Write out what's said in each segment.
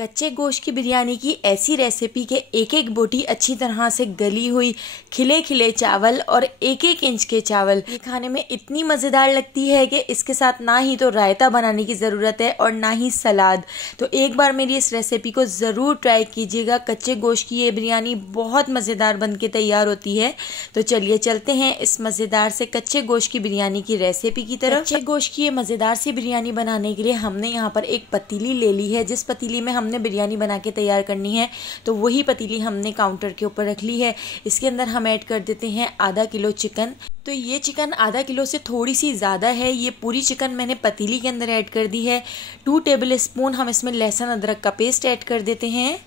कच्चे गोश्त की बिरयानी की ऐसी रेसिपी के एक एक बोटी अच्छी तरह से गली हुई, खिले खिले चावल और एक एक इंच के चावल, ये खाने में इतनी मज़ेदार लगती है कि इसके साथ ना ही तो रायता बनाने की ज़रूरत है और ना ही सलाद। तो एक बार मेरी इस रेसिपी को ज़रूर ट्राई कीजिएगा। कच्चे गोश्त की ये बिरयानी बहुत मज़ेदार बन के तैयार होती है। तो चलिए चलते हैं इस मज़ेदार से कच्चे गोश्त की बिरयानी की रेसिपी की तरफ। कच्चे गोश्त की ये मज़ेदार सी बिरयानी बनाने के लिए हमने यहाँ पर एक पतीली ले ली है। जिस पतीली में हमने बिरयानी बना के तैयार करनी है तो वही पतीली हमने काउंटर के ऊपर रख ली है। इसके अंदर हम ऐड कर देते हैं आधा किलो चिकन। तो ये चिकन आधा किलो से थोड़ी सी ज़्यादा है। ये पूरी चिकन मैंने पतीली के अंदर ऐड कर दी है। 2 टेबल स्पून हम इसमें लहसुन अदरक का पेस्ट ऐड कर देते हैं।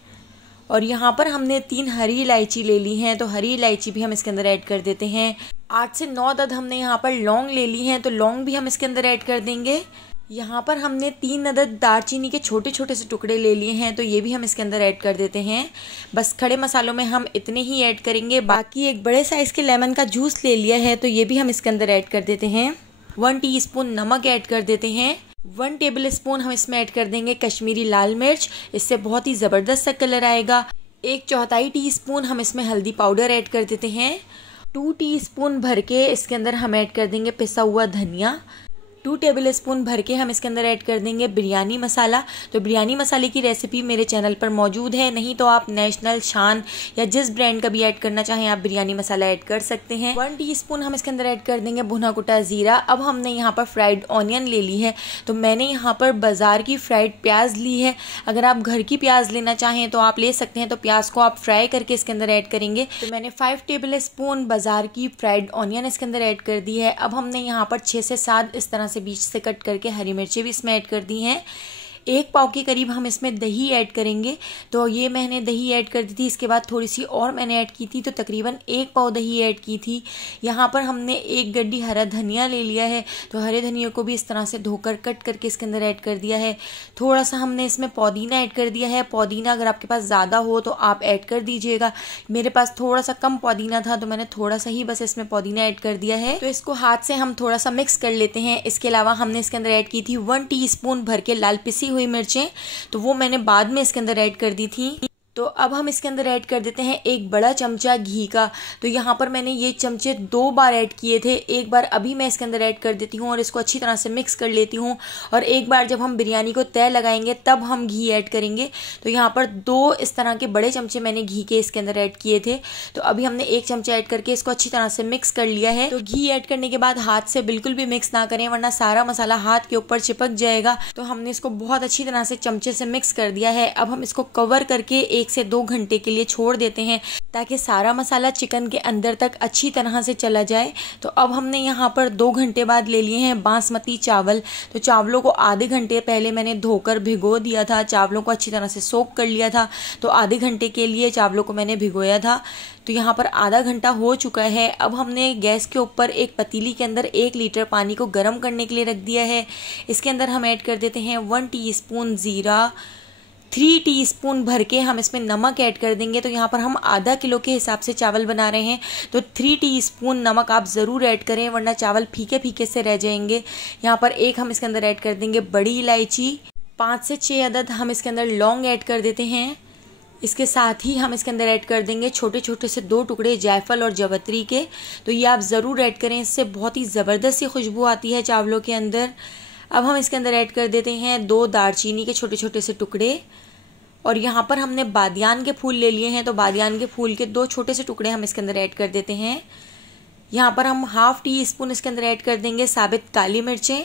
और यहाँ पर हमने 3 हरी इलायची ले ली हैं, तो हरी इलायची भी हम इसके अंदर ऐड कर देते हैं। 8 से 9 अदद हमने यहाँ पर लौंग ले ली हैं, तो लौंग भी हम इसके अंदर ऐड कर देंगे। यहाँ पर हमने 3 अदद दालचीनी के छोटे छोटे से टुकड़े ले लिए हैं, तो ये भी हम इसके अंदर ऐड कर देते हैं। बस खड़े मसालों में हम इतने ही ऐड करेंगे। बाकी एक बड़े साइज़ के लेमन का जूस ले लिया है, तो ये भी हम इसके अंदर ऐड कर देते हैं। 1 टीस्पून नमक ऐड कर देते हैं। 1 टेबल स्पून हम इसमें ऐड कर देंगे कश्मीरी लाल मिर्च, इससे बहुत ही ज़बरदस्त सा कलर आएगा। 1/4 टीस्पून हम इसमें हल्दी पाउडर ऐड कर देते हैं। 2 टीस्पून भर के इसके अंदर हम ऐड कर देंगे पिसा हुआ धनिया। 2 टेबल स्पून भर के हम इसके अंदर ऐड कर देंगे बिरयानी मसाला। तो बिरयानी मसाले की रेसिपी मेरे चैनल पर मौजूद है, नहीं तो आप नेशनल, शान या जिस ब्रांड का भी ऐड करना चाहें आप बिरयानी मसाला ऐड कर सकते हैं। 1 टीस्पून हम इसके अंदर ऐड कर देंगे भुना कुटा ज़ीरा। अब हमने यहाँ पर फ्राइड ऑनियन ले ली है, तो मैंने यहाँ पर बाज़ार की फ्राइड प्याज ली है। अगर आप घर की प्याज लेना चाहें तो आप ले सकते हैं। तो प्याज को आप फ्राई करके इसके अंदर ऐड करेंगे। तो मैंने 5 टेबल स्पून बाज़ार की फ्राइड ऑनियन इसके अंदर ऐड कर दी है। अब हमने यहाँ पर 6 से 7 इस तरह से बीच से कट करके हरी मिर्चें भी इसमें ऐड कर दी हैं। 1 पाव के करीब हम इसमें दही ऐड करेंगे। तो ये मैंने दही ऐड कर दी थी, इसके बाद थोड़ी सी और मैंने ऐड की थी, तो तकरीबन 1 पाव दही ऐड की थी। यहाँ पर हमने 1 गड्डी हरा धनिया ले लिया है, तो हरे धनिया को भी इस तरह से धोकर कट करके इसके अंदर ऐड कर दिया है। थोड़ा सा हमने इसमें पुदीना ऐड कर दिया है। पुदीना अगर आपके पास ज़्यादा हो तो आप ऐड कर दीजिएगा। मेरे पास थोड़ा सा कम पुदीना था, तो मैंने थोड़ा सा ही बस इसमें पुदीना ऐड कर दिया है। तो इसको हाथ से हम थोड़ा सा मिक्स कर लेते हैं। इसके अलावा हमने इसके अंदर ऐड की थी 1 टीस्पून भर के लाल पिसी हुई मिर्चें, तो वो मैंने बाद में इसके अंदर ऐड कर दी थी। तो अब हम इसके अंदर ऐड कर देते हैं 1 बड़ा चमचा घी का। तो यहाँ पर मैंने ये चमचे 2 बार ऐड किए थे। एक बार अभी मैं इसके अंदर ऐड कर देती हूँ और इसको अच्छी तरह से मिक्स कर लेती हूँ। और एक बार जब हम बिरयानी को तय लगाएंगे तब हम घी ऐड करेंगे। तो यहाँ पर 2 इस तरह के बड़े चमचे मैंने घी के इसके अंदर ऐड किए थे। तो अभी हमने 1 चमचा ऐड करके इसको अच्छी तरह से मिक्स कर लिया है। तो घी ऐड करने के बाद हाथ से बिल्कुल भी मिक्स ना करें, वरना सारा मसाला हाथ के ऊपर चिपक जाएगा। तो हमने इसको बहुत अच्छी तरह से चमचे से मिक्स कर दिया है। अब हम इसको कवर करके 1 से 2 घंटे के लिए छोड़ देते हैं, ताकि सारा मसाला चिकन के अंदर तक अच्छी तरह से चला जाए। तो अब हमने यहाँ पर 2 घंटे बाद ले लिए हैं बासमती चावल। तो चावलों को आधे घंटे पहले मैंने धोकर भिगो दिया था, चावलों को अच्छी तरह से सोक कर लिया था। तो आधे घंटे के लिए चावलों को मैंने भिगोया था। तो यहाँ पर आधा घंटा हो चुका है। अब हमने गैस के ऊपर एक पतीली के अंदर 1 लीटर पानी को गर्म करने के लिए रख दिया है। इसके अंदर हम ऐड कर देते हैं 1 टीस्पून ज़ीरा। 3 टीस्पून भर के हम इसमें नमक ऐड कर देंगे। तो यहाँ पर हम आधा किलो के हिसाब से चावल बना रहे हैं, तो 3 टीस्पून नमक आप ज़रूर ऐड करें, वरना चावल फीके फीके से रह जाएंगे। यहाँ पर एक हम इसके अंदर ऐड कर देंगे बड़ी इलायची। 5 से 6 अदद हम इसके अंदर लौंग ऐड कर देते हैं। इसके साथ ही हम इसके अंदर ऐड कर देंगे छोटे छोटे से 2 टुकड़े जायफल और जवत्री के। तो ये आप ज़रूर ऐड करें, इससे बहुत ही ज़बरदस्त सी खुशबू आती है चावलों के अंदर। अब हम इसके अंदर ऐड कर देते हैं 2 दालचीनी के छोटे छोटे से टुकड़े। और यहाँ पर हमने बादियान के फूल ले लिए हैं, तो बादियान के फूल के 2 छोटे से टुकड़े हम इसके अंदर ऐड कर देते हैं। यहाँ पर हम 1/2 टीस्पून इसके अंदर ऐड कर देंगे साबित काली मिर्चें।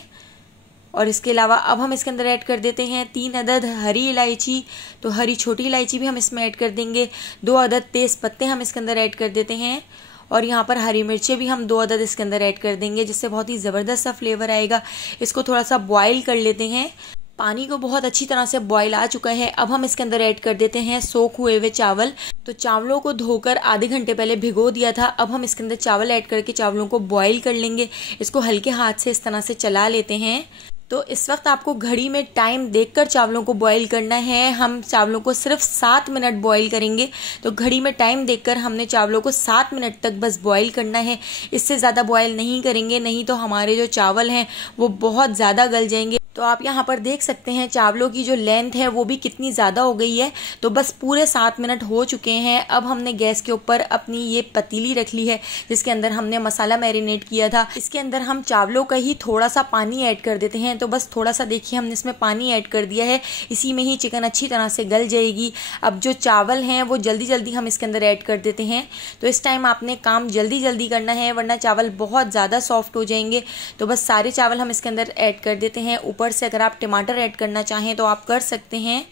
और इसके अलावा अब हम इसके अंदर ऐड कर देते हैं 3 अदद हरी इलायची। तो हरी छोटी इलायची भी हम इसमें ऐड कर देंगे। 2 अदद तेज़ पत्ते हम इसके अंदर ऐड कर देते हैं। और यहाँ पर हरी मिर्चें भी हम 2 अदद इसके अंदर ऐड कर देंगे, जिससे बहुत ही ज़बरदस्त सा फ्लेवर आएगा। इसको थोड़ा सा बॉईल कर लेते हैं। पानी को बहुत अच्छी तरह से बॉईल आ चुका है। अब हम इसके अंदर ऐड कर देते हैं सोख हुए हुए चावल। तो चावलों को धोकर आधे घंटे पहले भिगो दिया था। अब हम इसके अंदर चावल ऐड करके चावलों को बॉईल कर लेंगे। इसको हल्के हाथ से इस तरह से चला लेते हैं। तो इस वक्त आपको घड़ी में टाइम देखकर चावलों को बॉईल करना है। हम चावलों को सिर्फ 7 मिनट बॉईल करेंगे। तो घड़ी में टाइम देखकर हमने चावलों को 7 मिनट तक बस बॉईल करना है। इससे ज़्यादा बॉईल नहीं करेंगे, नहीं तो हमारे जो चावल हैं वो बहुत ज़्यादा गल जाएंगे। तो आप यहाँ पर देख सकते हैं चावलों की जो लेंथ है वो भी कितनी ज़्यादा हो गई है। तो बस पूरे 7 मिनट हो चुके हैं। अब हमने गैस के ऊपर अपनी ये पतीली रख ली है जिसके अंदर हमने मसाला मैरिनेट किया था। इसके अंदर हम चावलों का ही थोड़ा सा पानी ऐड कर देते हैं। तो बस थोड़ा सा देखिए हमने इसमें पानी ऐड कर दिया है, इसी में ही चिकन अच्छी तरह से गल जाएगी। अब जो चावल हैं वो जल्दी जल्दी हम इसके अंदर ऐड कर देते हैं। तो इस टाइम आपने काम जल्दी जल्दी करना है वरना चावल बहुत ज़्यादा सॉफ्ट हो जाएंगे। तो बस सारे चावल हम इसके अंदर ऐड कर देते हैं। ऊपर से अगर आप टमाटर ऐड करना चाहें तो आप कर सकते हैं।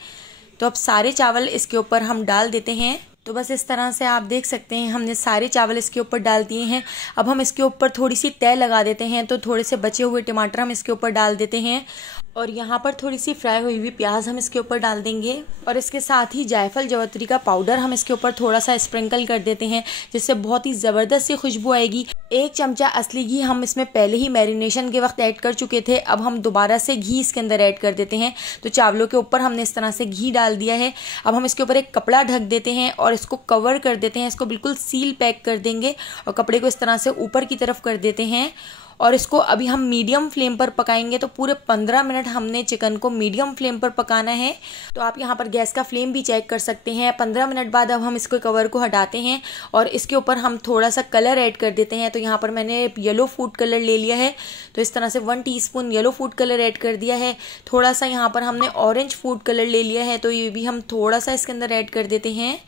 तो अब सारे चावल इसके ऊपर हम डाल देते हैं। तो बस इस तरह से आप देख सकते हैं हमने सारे चावल इसके ऊपर डाल दिए हैं। अब हम इसके ऊपर थोड़ी सी तह लगा देते हैं। तो थोड़े से बचे हुए टमाटर हम इसके ऊपर डाल देते हैं और यहाँ पर थोड़ी सी फ्राई हुई हुई प्याज हम इसके ऊपर डाल देंगे और इसके साथ ही जायफल जवत्री का पाउडर हम इसके ऊपर थोड़ा सा स्प्रिंकल कर देते हैं जिससे बहुत ही ज़बरदस्त सी खुशबू आएगी। 1 चमचा असली घी हम इसमें पहले ही मैरिनेशन के वक्त ऐड कर चुके थे। अब हम दोबारा से घी इसके अंदर ऐड कर देते हैं। तो चावलों के ऊपर हमने इस तरह से घी डाल दिया है। अब हम इसके ऊपर एक कपड़ा ढक देते हैं और इसको कवर कर देते हैं। इसको बिल्कुल सील पैक कर देंगे और कपड़े को इस तरह से ऊपर की तरफ कर देते हैं और इसको अभी हम मीडियम फ्लेम पर पकाएंगे। तो पूरे 15 मिनट हमने चिकन को मीडियम फ्लेम पर पकाना है। तो आप यहाँ पर गैस का फ्लेम भी चेक कर सकते हैं। 15 मिनट बाद अब हम इसको कवर को हटाते हैं और इसके ऊपर हम थोड़ा सा कलर ऐड कर देते हैं। तो यहाँ पर मैंने येलो फूड कलर ले लिया है। तो इस तरह से 1 teaspoon yellow food colour add कर दिया है। थोड़ा सा यहाँ पर हमने ऑरेंज फूड कलर ले लिया है। तो ये भी हम थोड़ा सा इसके अंदर ऐड कर देते हैं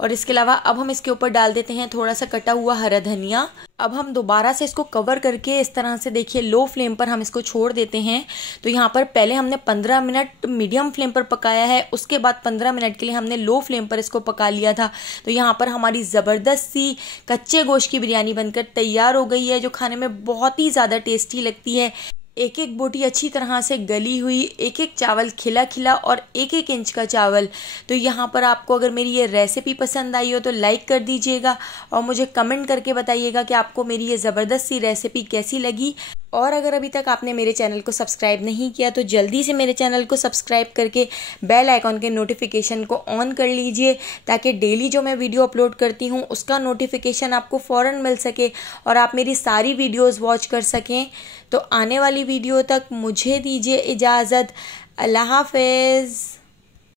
और इसके अलावा अब हम इसके ऊपर डाल देते हैं थोड़ा सा कटा हुआ हरा धनिया। अब हम दोबारा से इसको कवर करके इस तरह से देखिए लो फ्लेम पर हम इसको छोड़ देते हैं। तो यहाँ पर पहले हमने 15 मिनट मीडियम फ्लेम पर पकाया है, उसके बाद 15 मिनट के लिए हमने लो फ्लेम पर इसको पका लिया था। तो यहाँ पर हमारी ज़बरदस्त सी कच्चे गोश्त की बिरयानी बनकर तैयार हो गई है जो खाने में बहुत ही ज़्यादा टेस्टी लगती है। एक एक बोटी अच्छी तरह से गली हुई, एक एक चावल खिला खिला और एक एक इंच का चावल। तो यहाँ पर आपको अगर मेरी ये रेसिपी पसंद आई हो तो लाइक कर दीजिएगा और मुझे कमेंट करके बताइएगा कि आपको मेरी ये ज़बरदस्त सी रेसिपी कैसी लगी। और अगर अभी तक आपने मेरे चैनल को सब्सक्राइब नहीं किया तो जल्दी से मेरे चैनल को सब्सक्राइब करके बेल आइकॉन के नोटिफिकेशन को ऑन कर लीजिए ताकि डेली जो मैं वीडियो अपलोड करती हूँ उसका नोटिफिकेशन आपको फ़ौरन मिल सके और आप मेरी सारी वीडियोस वॉच कर सकें। तो आने वाली वीडियो तक मुझे दीजिए इजाज़त। अल्लाह हाफ़िज़।